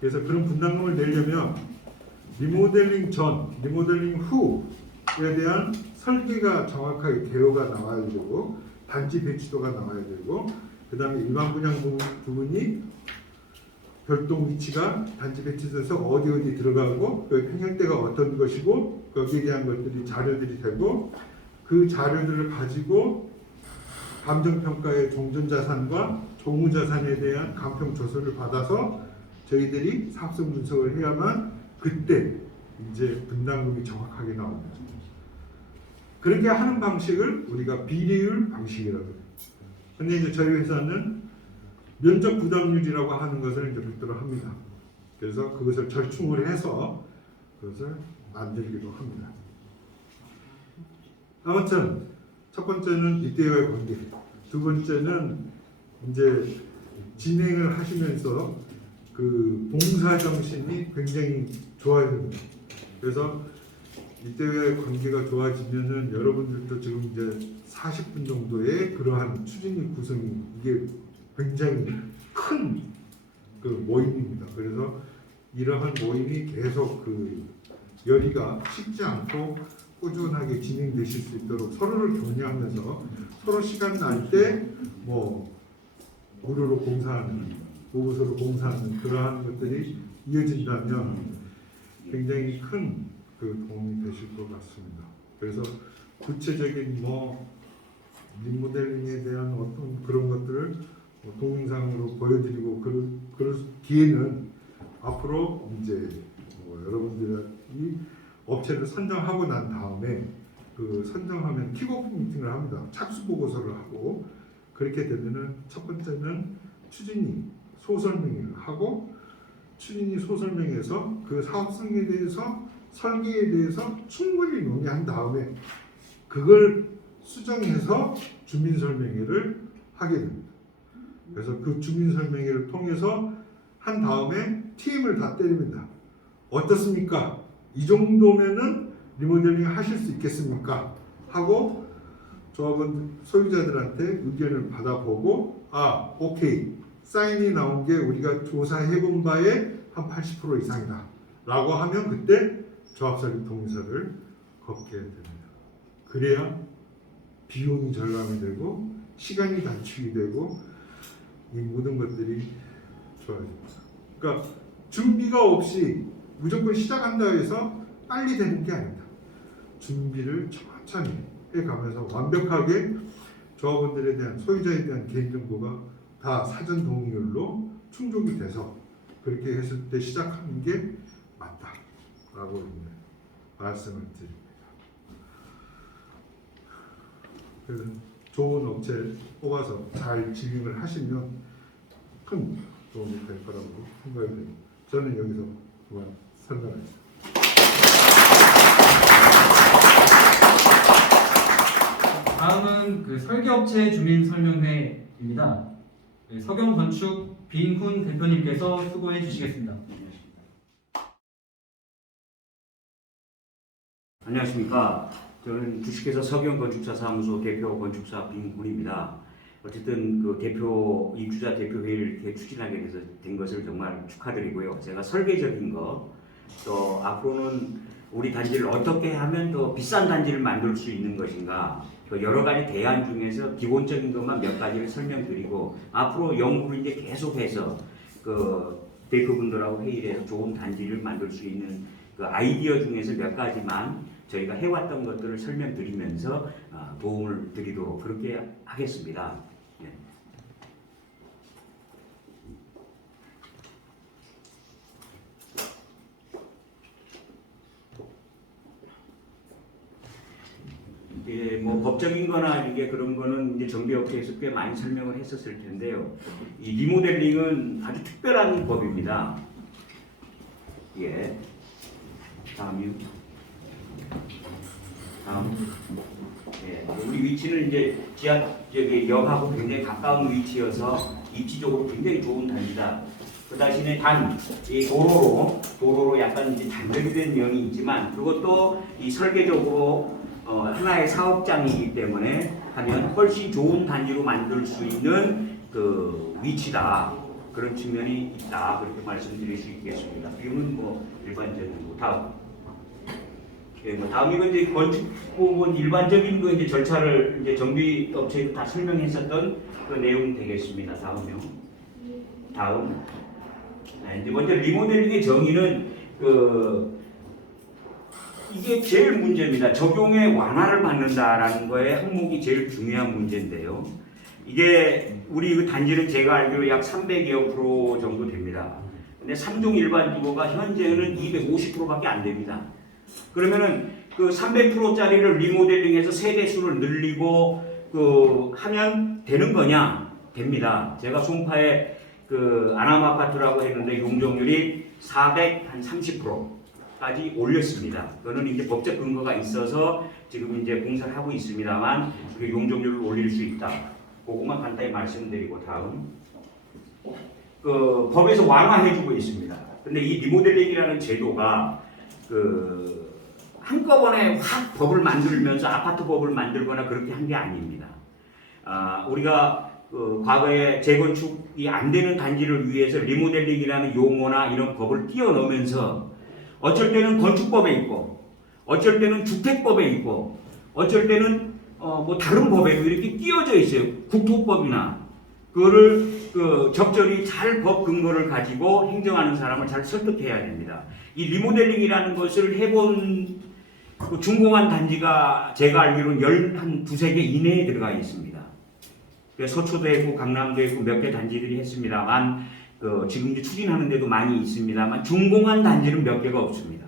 그래서 그런 분담금을 내려면 리모델링 전, 리모델링 후에 대한 설계가 정확하게 개요가 나와야 되고 단지 배치도가 나와야 되고 그 다음에 일반 분양 부분이 별동 위치가 단지 배치돼서 어디 들어가고 그 평형대가 어떤 것이고 거기에 대한 것들이 자료들이 되고 그 자료들을 가지고 감정평가의 종전자산과 종후자산에 대한 감평조서를 받아서 저희들이 사업성 분석을 해야만 그때 이제 분담금이 정확하게 나옵니다. 그렇게 하는 방식을 우리가 비례율 방식이라고 해요. 근데 이제 저희 회사는 면적 부담률이라고 하는 것을 이제 별도로 합니다. 그래서 그것을 절충을 해서 그것을 만들기도 합니다. 아무튼 첫 번째는 이때와의 관계, 두 번째는 이제 진행을 하시면서 그 봉사 정신이 굉장히 좋아야 됩니다. 그래서 이때와의 관계가 좋아지면은 여러분들도 지금 이제 40분 정도의 그러한 추진력 구성이 이게 굉장히 큰 그 모임입니다. 그래서 이러한 모임이 계속 그 열의가 식지 않고 꾸준하게 진행되실 수 있도록 서로를 격려하면서 서로 시간 날 때 뭐 무료로 공사하는, 보고서로 공사하는 그러한 것들이 이어진다면 굉장히 큰 그 도움이 되실 것 같습니다. 그래서 구체적인 뭐 리모델링에 대한 어떤 그런 것들을 동영상으로 보여드리고 그럴 기회는 앞으로 이제 여러분들이 업체를 선정하고 난 다음에 그 선정하면 킥오프 미팅을 합니다. 착수 보고서를 하고 그렇게 되면은 첫 번째는 추진이 소설명을 하고 추진이 소설명에서 그 사업성에 대해서 설계에 대해서 충분히 논의한 다음에 그걸 수정해서 주민설명회를 하게 됩니다. 그래서 그 주민설명회를 통해서 한 다음에 TM을 다 때립니다. 어떻습니까? 이 정도면은 리모델링 하실 수 있겠습니까? 하고 조합원 소유자들한테 의견을 받아보고 아 오케이 사인이 나온 게 우리가 조사해본 바에 한 80% 이상이다 라고 하면 그때 조합설립 동의서를 걷게 됩니다. 그래야 비용이 절감이 되고 시간이 단축이 되고 이 모든 것들이 좋아집니다. 그러니까 준비가 없이 무조건 시작한다 해서 빨리 되는 게 아닙니다. 준비를 천천히 해가면서 완벽하게 조합원들에 대한 소유자에 대한 개인정보가 다 사전 동의율로 충족이 돼서 그렇게 했을 때 시작하는 게 맞다라고 말씀을 드립니다. 그래서 좋은 업체 뽑아서 잘 진행을 하시면 큰 도움이 될 거라고 생각이 됩니다. 저는 여기서 그만 설명하겠습니다. 다음은 그 설계업체 주민설명회입니다. 네, 서경건축 빈훈 대표님께서 수고해 주시겠습니다. 안녕하십니까. 저는 주식회사 서경건축사 사무소 대표 건축사 빈훈입니다. 어쨌든 그 대표 입주자 대표회의를 이렇게 추진하게 돼서 된 것을 정말 축하드리고요. 제가 설계적인 거 또 앞으로는 우리 단지를 어떻게 하면 더 비싼 단지를 만들 수 있는 것인가 그 여러 가지 대안 중에서 기본적인 것만 몇 가지를 설명드리고 앞으로 연구를 이제 계속해서 그 대표분들하고 회의를 해서 좋은 단지를 만들 수 있는 그 아이디어 중에서 몇 가지만 저희가 해왔던 것들을 설명드리면서 도움을 드리도록 그렇게 하겠습니다. 예, 뭐 법적인 거나 이게 그런 거는 이제 정비업체에서 꽤 많이 설명을 했었을 텐데요. 이 리모델링은 아주 특별한 법입니다. 예. 다음이요. 다음. 예, 우리 위치는 이제 지하 저기 역하고 굉장히 가까운 위치여서 입지적으로 굉장히 좋은 단지다. 그 대신에 이 도로로 약간 이제 단절이 된 면이 있지만 그것도 이 설계적으로 하나의 사업장이기 때문에 하면 훨씬 좋은 단지로 만들 수 있는 그 위치다. 그런 측면이 있다. 그렇게 말씀드릴 수 있겠습니다. 이거는 뭐 일반적인 거. 다음. 예, 뭐 다음 이건 이제 건축 부분 일반적인 그 이제 절차를 이제 정비 업체에서 다 설명했었던 그 내용 되겠습니다. 다음요. 다음. 네, 이제 먼저 리모델링의 정의는 이게 제일 문제입니다. 적용의 완화를 받는다라는 거에 항목이 제일 중요한 문제인데요. 이게 우리 그 단지는 제가 알기로 약 300여 프로 정도 됩니다. 근데 3종 일반 주거가 현재는 250%밖에 안 됩니다. 그러면은 그 300%짜리를 리모델링해서 세대 수를 늘리고 하면 되는 거냐? 됩니다. 제가 송파에 그 아남 아파트라고 했는데 용적률이 430%까지 올렸습니다. 그거는 이제 법적 근거가 있어서 지금 이제 공사를 하고 있습니다만 그 용적률을 올릴 수 있다. 그것만 간단히 말씀드리고 다음. 그 법에서 완화해주고 있습니다. 근데 이 리모델링이라는 제도가 한꺼번에 확 법을 만들면서 아파트 법을 만들거나 그렇게 한 게 아닙니다. 우리가 과거에 재건축이 안 되는 단지를 위해서 리모델링이라는 용어나 이런 법을 끼워넣으면서 어쩔 때는 건축법에 있고 어쩔 때는 주택법에 있고 어쩔 때는 뭐 다른 법에도 이렇게 끼워져 있어요. 국토법이나 그거를 적절히 잘 법 근거를 가지고 행정하는 사람을 잘 설득해야 됩니다. 이 리모델링이라는 것을 해본 준공한 단지가 제가 알기로는 한 두세 개 이내에 들어가 있습니다. 서초도 했고 강남도 했고 몇 개 단지들이 했습니다만 지금 이제 추진하는 데도 많이 있습니다만 준공한 단지는 몇 개가 없습니다.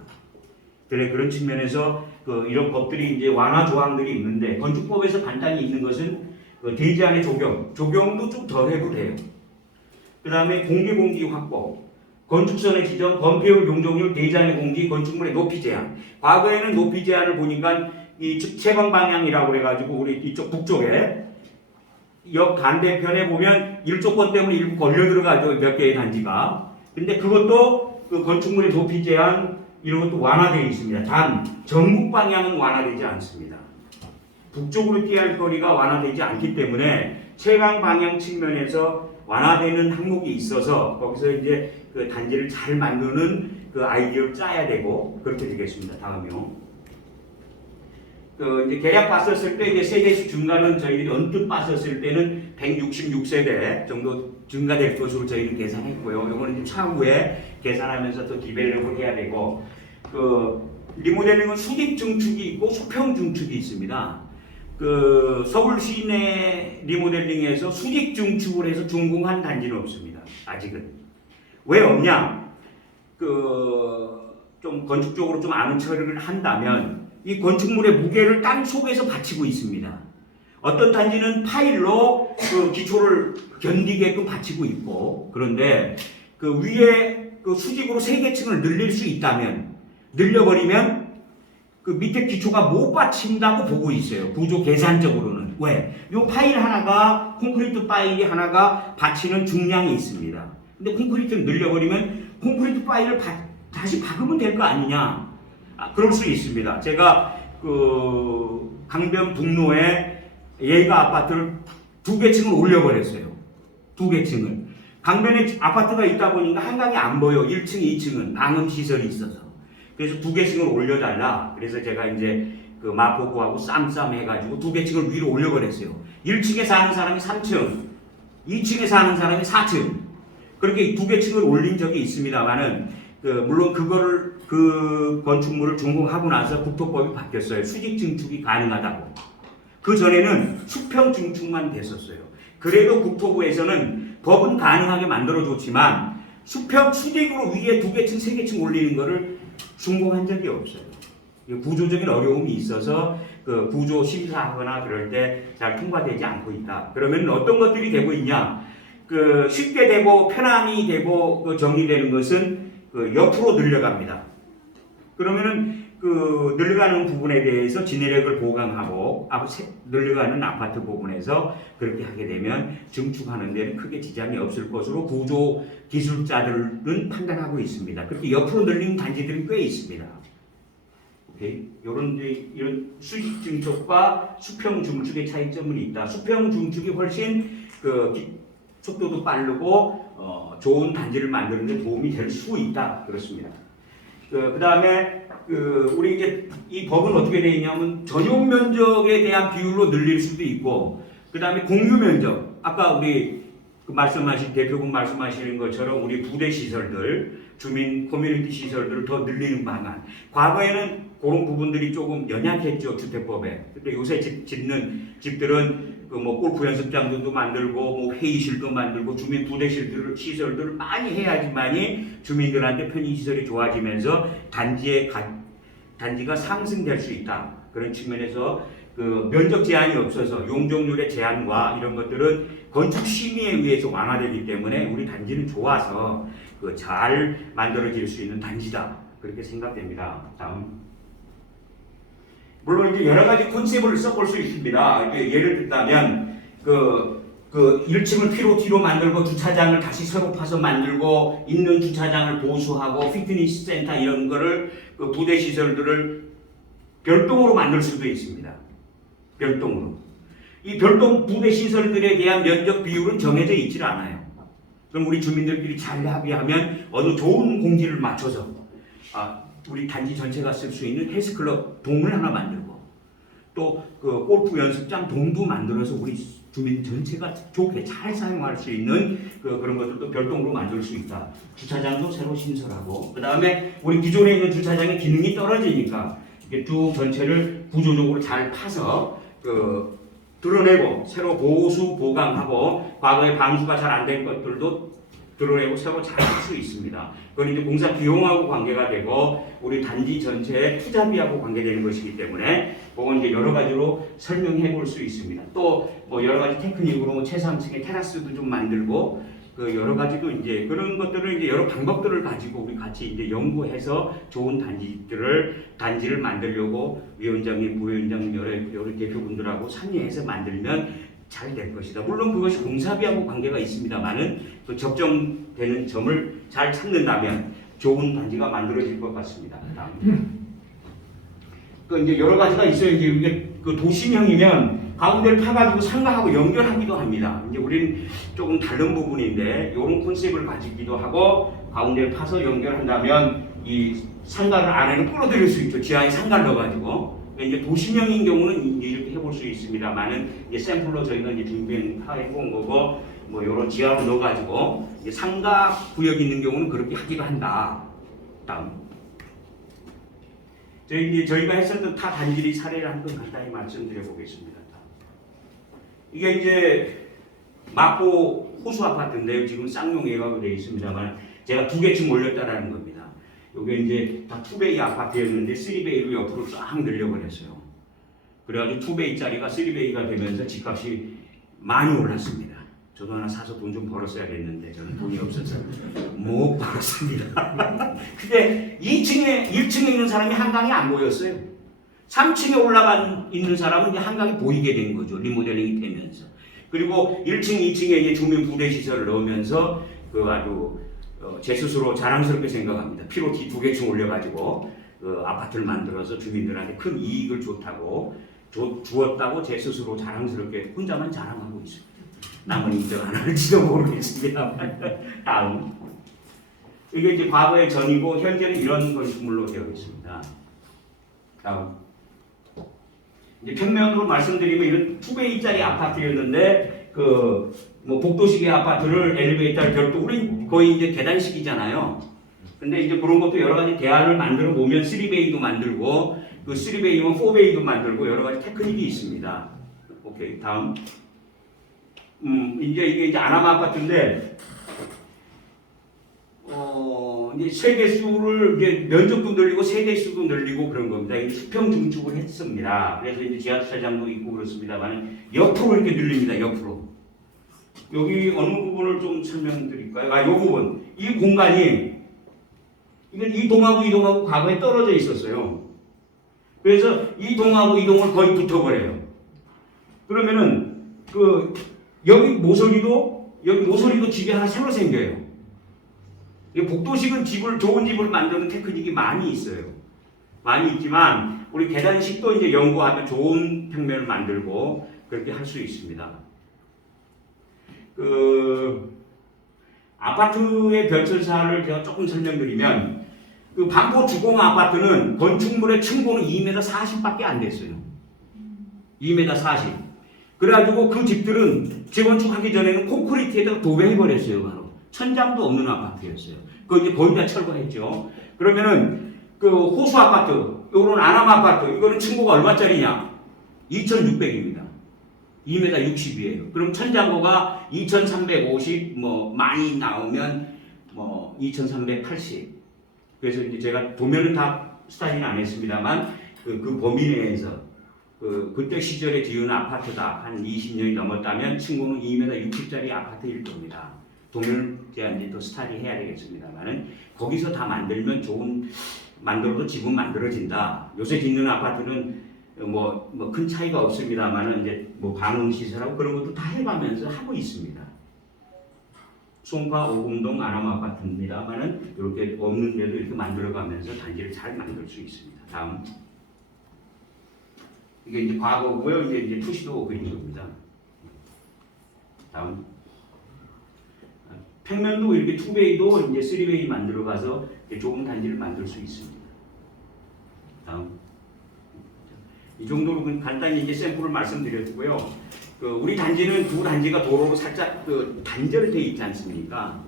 그런 측면에서 이런 법들이 이제 완화 조항들이 있는데 건축법에서 간단히 있는 것은 대지안의 조경도 좀 더 해도 돼요. 그 다음에 공개공지 확보, 건축선의 지정, 건폐율, 용적률, 대지안의 공지, 건축물의 높이 제한. 과거에는 높이 제한을 보니까 이 채광 방향이라고 그래가지고 우리 이쪽 북쪽에 역 반대편에 보면 일조권 때문에 일부 걸려 들어가죠. 몇 개의 단지가. 근데 그것도 건축물의 높이 제한 이런 것도 완화되어 있습니다. 단 전국 방향은 완화되지 않습니다. 북쪽으로 뛰어야 할 거리가 완화되지 않기 때문에 채광 방향 측면에서 완화되는 항목이 있어서 거기서 이제 그 단지를 잘 만드는 그 아이디어를 짜야 되고 그렇게 되겠습니다. 다음이요. 이제 계략 봤었을 때 이제 세대수 증가는 저희들이 언뜻 봤었을 때는 166세대 정도 증가될 것으로 저희는 계산했고요. 이거는 이제 차후에 계산하면서 또 디벨롭을 해야 되고 리모델링은 수직 증축이 있고 수평 증축이 있습니다. 서울 시내 리모델링에서 수직 증축을 해서 준공한 단지는 없습니다. 아직은. 왜 없냐? 좀 건축적으로 좀 아는 처리를 한다면 이 건축물의 무게를 땅 속에서 받치고 있습니다. 어떤 단지는 파일로 기초를 견디게끔 받치고 있고 그런데 위에 수직으로 3개층을 늘릴 수 있다면 늘려버리면 밑에 기초가 못 받친다고 보고 있어요. 구조 계산적으로는. 왜? 이 파일 하나가 콘크리트 파일이 하나가 받치는 중량이 있습니다. 근데 콘크리트를 늘려버리면 콘크리트 파일을 다시 박으면 될 거 아니냐? 그럴 수 있습니다. 제가 강변북로에 예가 아파트를 2개층을 올려버렸어요. 2개층을. 강변에 아파트가 있다 보니까 한강이 안 보여. 1층, 2층은 방음 시설이 있어서. 그래서 2개층을 올려달라. 그래서 제가 이제 마포구하고 쌈 해가지고 2개층을 위로 올려버렸어요. 1층에 사는 사람이 3층, 2층에 사는 사람이 4층. 그렇게 2개층을 올린 적이 있습니다만은 물론 그 건축물을 준공하고 나서 국토법이 바뀌었어요. 수직 증축이 가능하다고. 그 전에는 수평 증축만 됐었어요. 그래도 국토부에서는 법은 가능하게 만들어줬지만 수직으로 위에 2개층, 3개층 올리는 거를 준공한 적이 없어요. 구조적인 어려움이 있어서 구조 심사하거나 그럴 때 잘 통과되지 않고 있다. 그러면 어떤 것들이 되고 있냐? 쉽게 되고 편안히 되고 정리되는 것은 옆으로 늘려갑니다. 그러면은 그 늙어가는 부분에 대해서 진해력을 보강하고 늙어가는 아파트 부분에서 그렇게 하게 되면 증축하는 데는 크게 지장이 없을 것으로 구조 기술자들은 판단하고 있습니다. 그렇게 옆으로 늘린 단지들은 꽤 있습니다. 오케이? 이런 수직 증축과 수평 증축의 차이점은 있다. 수평 증축이 훨씬 속도도 빠르고 좋은 단지를 만드는 데 도움이 될 수 있다. 그렇습니다. 그다음에 우리 이제 이 법은 어떻게 되어 있냐면 전용 면적에 대한 비율로 늘릴 수도 있고, 그다음에 공유 면적, 아까 우리 대표분 말씀하시는 것처럼 우리 부대 시설들, 주민 커뮤니티 시설들을 더 늘리는 방안. 과거에는 그런 부분들이 조금 연약했죠, 주택법에. 근데 요새 짓는 집들은 골프 연습장도 만들고 회의실도 만들고 주민 부대 시설들을 많이 해야지만이 주민들한테 편의 시설이 좋아지면서 단지가 상승될 수 있다. 그런 측면에서 면적 제한이 없어서 용적률의 제한과 이런 것들은 건축 심의에 의해서 완화되기 때문에 우리 단지는 좋아서 잘 만들어질 수 있는 단지다. 그렇게 생각됩니다. 다음. 물론 이제 여러 가지 컨셉을 써볼 수 있습니다. 예를 들자면 1층을 POT로 만들고 주차장을 다시 새로 파서 만들고 있는 주차장을 보수하고 피트니스 센터 이런 거를 부대 시설들을 별도로 만들 수도 있습니다. 별도로. 이 별도 부대 시설들에 대한 면적 비율은 정해져 있질 않아요. 그럼 우리 주민들끼리 잘 합의하면 어느 좋은 공지를 맞춰서 우리 단지 전체가 쓸 수 있는 헬스클럽 동을 하나 만들고 또 골프 연습장 동도 만들어서 우리 주민 전체가 좋게 잘 사용할 수 있는 그런 것들도 별도로 만들 수 있다. 주차장도 새로 신설하고, 그 다음에 우리 기존에 있는 주차장의 기능이 떨어지니까 이렇게 쭉 전체를 구조적으로 잘 파서 드러내고 새로 보수 보강하고 과거에 방수가 잘 안 된 것들도 드러내고 새로 잘 할 수 있습니다. 그건 이제 공사 비용하고 관계가 되고 우리 단지 전체의 투자비하고 관계되는 것이기 때문에 그건 이제 여러 가지로 설명해 볼 수 있습니다. 또 여러 가지 테크닉으로 최상층의 테라스도 좀 만들고 여러 가지도 이제 그런 것들을 이제 여러 방법들을 가지고 우리 같이 이제 연구해서 좋은 단지를 만들려고 위원장님, 부위원장님 여러 대표분들하고 상의해서 만들면 잘 될 것이다. 물론 그것이 공사비하고 관계가 있습니다만은 적정되는 점을 잘 찾는다면 좋은 단지가 만들어질 것 같습니다. 이제 여러 가지가 있어요. 이게 도심형이면 가운데를 파가지고 상가하고 연결하기도 합니다. 이제 우리는 조금 다른 부분인데 이런 컨셉을 가지기도 하고 가운데를 파서 연결한다면 이 상가를 안에는 끌어들일 수 있죠. 지하에 상가를 넣어가지고. 이제 도심형인 경우는 이렇게 해볼 수 있습니다만은 이제 샘플로 저희가 이제 준비해본 거고 이런 지하로 넣어가지고 이제 상가 구역 있는 경우는 그렇게 하기도 한다. 다음. 저희가 했었던 타 단지리 사례를 한번 간단히 말씀드려 보겠습니다. 이게 이제 마포 호수 아파트인데요. 지금 쌍용 예가로 되어 있습니다만 제가 2개층 올렸다라는 겁니다. 이게 이제 다 2베이 아파트였는데 3베이로 옆으로 쫙 늘려버렸어요. 그래가지고 2베이짜리가 3베이가 되면서 집값이 많이 올랐습니다. 저도 하나 사서 돈 좀 벌었어야겠는데 저는 돈이 없어서 못 벌었습니다. 근데 1층에 있는 사람이 한강이 안 보였어요. 3층에 있는 사람은 이제 한강이 보이게 된 거죠. 리모델링이 되면서. 그리고 1층, 2층에 이제 주민 부대 시설을 넣으면서 아주 제 스스로 자랑스럽게 생각합니다. POT 2개층 올려가지고 아파트를 만들어서 주민들한테 큰 이익을 주었다고 제 스스로 자랑스럽게 혼자만 자랑하고 있습니다. 남은 인정 안 할지도 모르겠습니다. 다음. 이게 이제 과거의 전이고 현재는 이런 건물로 되어 있습니다. 다음. 이제 평면으로 말씀드리면 이런 2베이짜리 아파트였는데 복도식의 아파트를 엘리베이터를 별도 우리 거의 이제 계단식이잖아요. 근데 이제 그런 것도 여러 가지 대안을 만들어 보면 3베이도 만들고 3베이면 4베이도 만들고 여러 가지 테크닉이 있습니다. 오케이. 다음. 이게 이제 아나마 아파트인데 이제 세대수를 이제 면적도 늘리고 세대수도 늘리고 그런 겁니다. 이게 수평 증축을 했습니다. 그래서 이제 지하주차장도 있고 그렇습니다만 옆으로 이렇게 늘립니다. 옆으로. 여기 어느 부분을 좀 설명드릴까요? 이 부분. 이 공간이 이 동하고 이 동하고 과거에 떨어져 있었어요. 그래서 이 동하고 이 동을 거의 붙어버려요. 그러면은 여기 모서리도 집이 하나 새로 생겨요. 복도식은 좋은 집을 만드는 테크닉이 많이 있어요. 많이 있지만 우리 계단식도 이제 연구하면 좋은 평면을 만들고 그렇게 할 수 있습니다. 아파트의 별설사를 제가 조금 설명드리면 반포 주공 아파트는 건축물의 층고는 2m 40밖에 안 됐어요. 2m 40. 그래가지고 그 집들은 재건축하기 전에는 콘크리트에다가 도배해버렸어요. 바로 천장도 없는 아파트였어요. 그거 이제 거의 다 철거했죠. 그러면은 호수 아파트, 요거는 아남 아파트, 이거는 층고가 얼마짜리냐? 2,600입니다. 2m 60이에요. 그럼 천장고가 2,350, 많이 나오면 2,380. 그래서 이제 제가 도면은 다 스타일은 안 했습니다만 그 범위 내에서 그때 시절에 지은 아파트다 한 20년이 넘었다면 층고는 2m 60짜리 아파트일 겁니다. 도면을 제가 이제 또 스타일이 해야 되겠습니다만은 거기서 다 만들면 만들어도 집은 만들어진다. 요새 짓는 아파트는 큰 차이가 없습니다만은 이제 방음 시설하고 그런 것도 다 해가면서 하고 있습니다. 송파 오금동 아남 아파트입니다만은 이렇게 없는 데도 이렇게 만들어가면서 단지를 잘 만들 수 있습니다. 다음. 이게 이제 과거고요. 이제 투시도 그린 겁니다. 다음. 평면도 이렇게 투베이도 이제 쓰리베이 만들어가서 좋은 단지를 만들 수 있습니다. 다음. 이 정도로 간단히 이제 샘플을 말씀드렸고요. 우리 단지는 두 단지가 도로로 살짝 단절되어 있지 않습니까?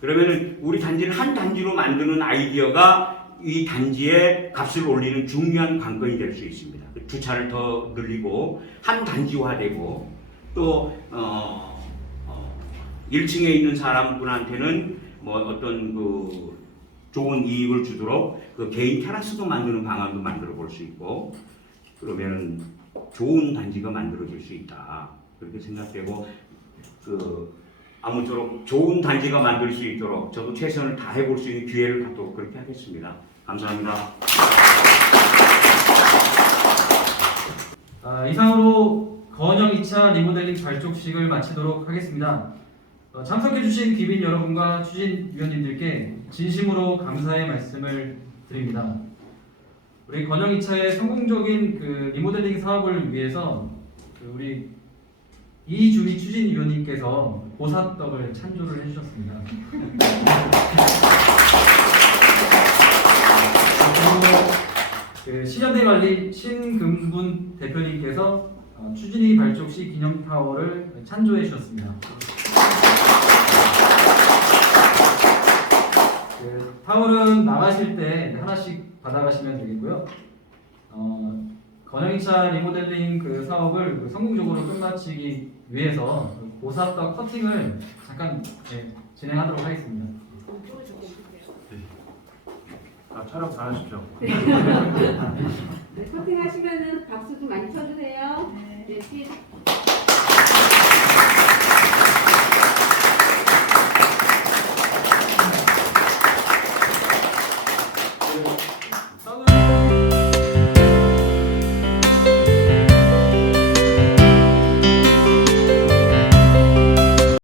그러면은 우리 단지를 한 단지로 만드는 아이디어가 이 단지의 값을 올리는 중요한 관건이 될 수 있습니다. 주차를 더 늘리고 한 단지화되고 또 1층에 있는 사람분한테는 어떤 좋은 이익을 주도록 개인 테라스도 만드는 방안도 만들어 볼 수 있고 그러면 좋은 단지가 만들어질 수 있다. 그렇게 생각되고 아무쪼록 좋은 단지가 만들 수 있도록 저도 최선을 다해 볼 수 있는 기회를 갖도록 그렇게 하겠습니다. 감사합니다. 이상으로 건영 2차 리모델링 발족식을 마치도록 하겠습니다. 참석해주신 귀빈 여러분과 추진위원님들께 진심으로 감사의 말씀을 드립니다. 우리 건영 2차의 성공적인 리모델링 사업을 위해서 우리 이주미 추진위원님께서 보사떡을 찬조를 해주셨습니다. 그리고 신현대관리 신금분 대표님께서 추진위 발족시 기념타워를 찬조해 주셨습니다. 타월은 나가실 때 하나씩 받아가시면 되겠고요. 건영 2차 리모델링 사업을 성공적으로 끝마치기 위해서 보사떡 커팅을 잠깐 진행하도록 하겠습니다. 촬영 잘하십시오. 네, 커팅 하시면은 박수 좀 많이 쳐주세요. 네,